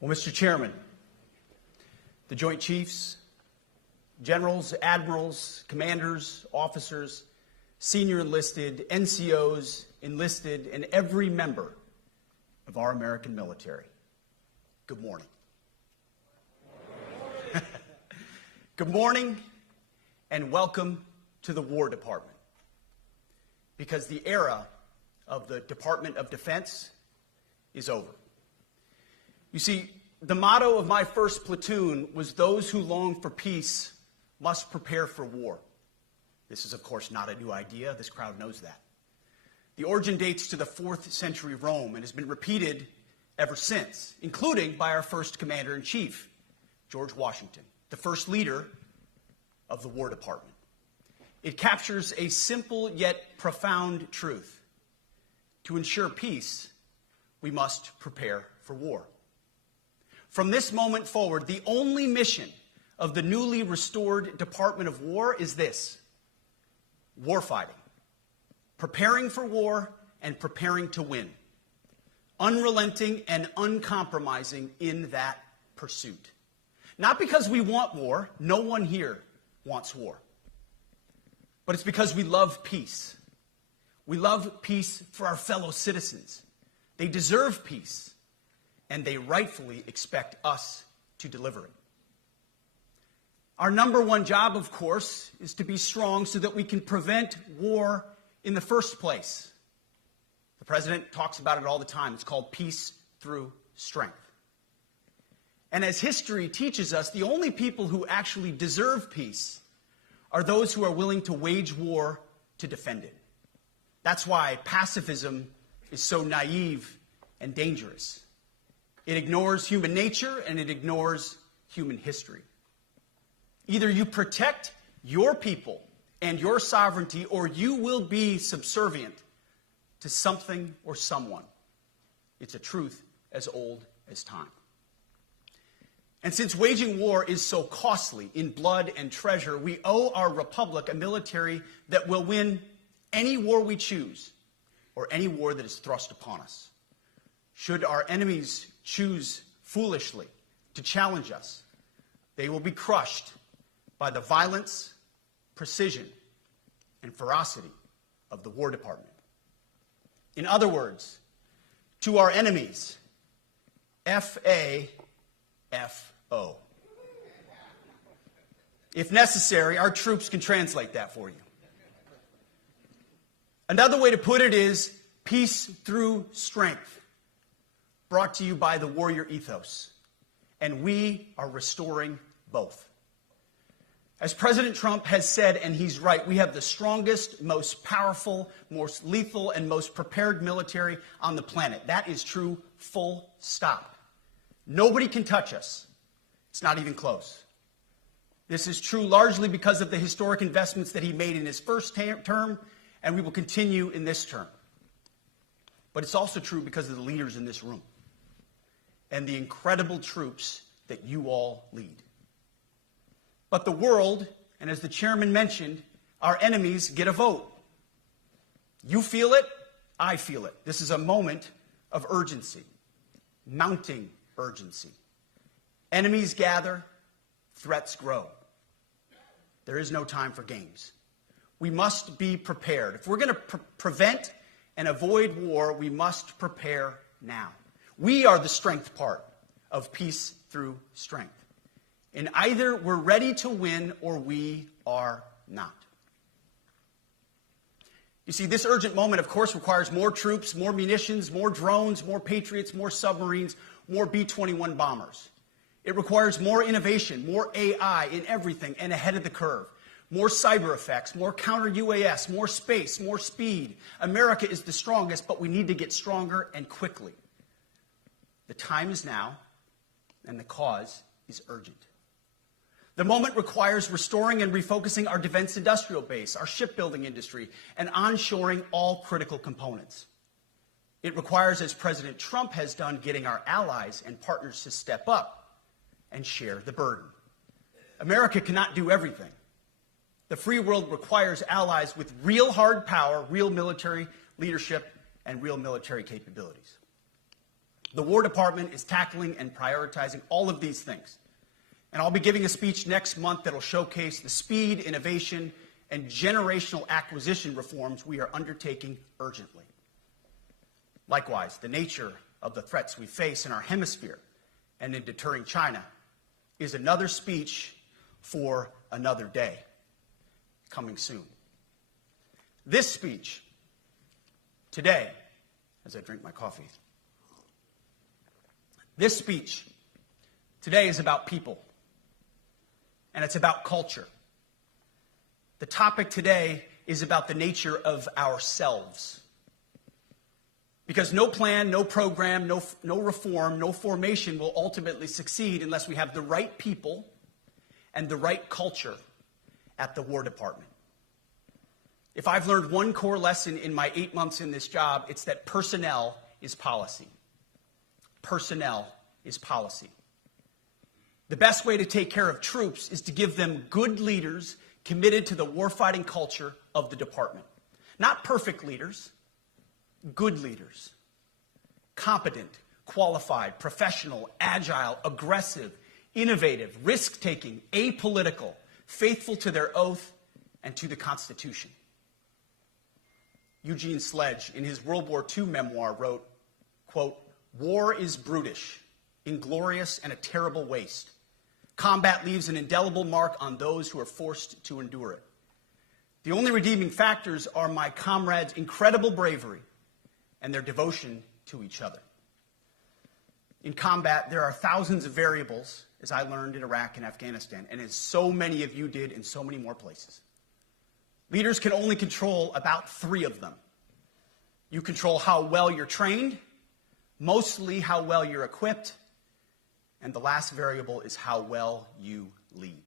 Well, Mr. Chairman, the Joint Chiefs, generals, admirals, commanders, officers, senior enlisted, NCOs, enlisted, and every member of our American military, good morning. Good morning and welcome to the War Department, because the era of the Department of Defense is over. You see, the motto of my first platoon was, "Those who long for peace must prepare for war." This is, of course, not a new idea. This crowd knows that. The origin dates to the 4th century Rome and has been repeated ever since, including by our first commander-in-chief, George Washington, the first leader of the War Department. It captures a simple yet profound truth. To ensure peace, we must prepare for war. From this moment forward, the only mission of the newly restored Department of War is this: warfighting, preparing for war and preparing to win, unrelenting and uncompromising in that pursuit. Not because we want war, no one here wants war, but it's because we love peace. We love peace for our fellow citizens. They deserve peace, and they rightfully expect us to deliver it. Our number one job, of course, is to be strong so that we can prevent war in the first place. The president talks about it all the time. It's called peace through strength. And as history teaches us, the only people who actually deserve peace are those who are willing to wage war to defend it. That's why pacifism is so naive and dangerous. It ignores human nature and it ignores human history. Either you protect your people and your sovereignty, or you will be subservient to something or someone. It's a truth as old as time. And since waging war is so costly in blood and treasure, we owe our republic a military that will win any war we choose, or any war that is thrust upon us. Should our enemies choose foolishly to challenge us, they will be crushed by the violence, precision, and ferocity of the War Department. In other words, to our enemies, F-A-F-O. If necessary, our troops can translate that for you. Another way to put it is peace through strength, brought to you by the warrior ethos. And we are restoring both. As President Trump has said, and he's right, we have the strongest, most powerful, most lethal, and most prepared military on the planet. That is true, full stop. Nobody can touch us. It's not even close. This is true largely because of the historic investments that he made in his first term, and we will continue in this term. But it's also true because of the leaders in this room and the incredible troops that you all lead. But the world, and as the chairman mentioned, our enemies get a vote. You feel it, I feel it. This is a moment of urgency, mounting urgency. Enemies gather, threats grow. There is no time for games. We must be prepared. If we're going to prevent and avoid war, we must prepare now. We are the strength part of peace through strength. And either we're ready to win or we are not. You see, this urgent moment, of course, requires more troops, more munitions, more drones, more Patriots, more submarines, more B-21 bombers. It requires more innovation, more AI in everything and ahead of the curve. More cyber effects, more counter-UAS, more space, more speed. America is the strongest, but we need to get stronger and quickly. The time is now, and the cause is urgent. The moment requires restoring and refocusing our defense industrial base, our shipbuilding industry, and onshoring all critical components. It requires, as President Trump has done, getting our allies and partners to step up and share the burden. America cannot do everything. The free world requires allies with real hard power, real military leadership, and real military capabilities. The War Department is tackling and prioritizing all of these things. And I'll be giving a speech next month that will showcase the speed, innovation, and generational acquisition reforms we are undertaking urgently. Likewise, the nature of the threats we face in our hemisphere and in deterring China is another speech for another day, coming soon. This speech, today, as I drink my coffee, this speech today is about people, and it's about culture. The topic today is about the nature of ourselves. Because no plan, no program, no reform, no formation will ultimately succeed unless we have the right people and the right culture at the War Department. If I've learned one core lesson in my 8 months in this job, it's that personnel is policy. Personnel is policy. The best way to take care of troops is to give them good leaders committed to the warfighting culture of the department. Not perfect leaders, good leaders. Competent, qualified, professional, agile, aggressive, innovative, risk-taking, apolitical, faithful to their oath and to the Constitution. Eugene Sledge, in his World War II memoir, wrote, quote, "War is brutish, inglorious, and a terrible waste. Combat leaves an indelible mark on those who are forced to endure it. The only redeeming factors are my comrades' incredible bravery and their devotion to each other." In combat, there are thousands of variables, as I learned in Iraq and Afghanistan, and as so many of you did in so many more places. Leaders can only control about 3 of them. You control how well you're trained, mostly how well you're equipped, and the last variable is how well you lead.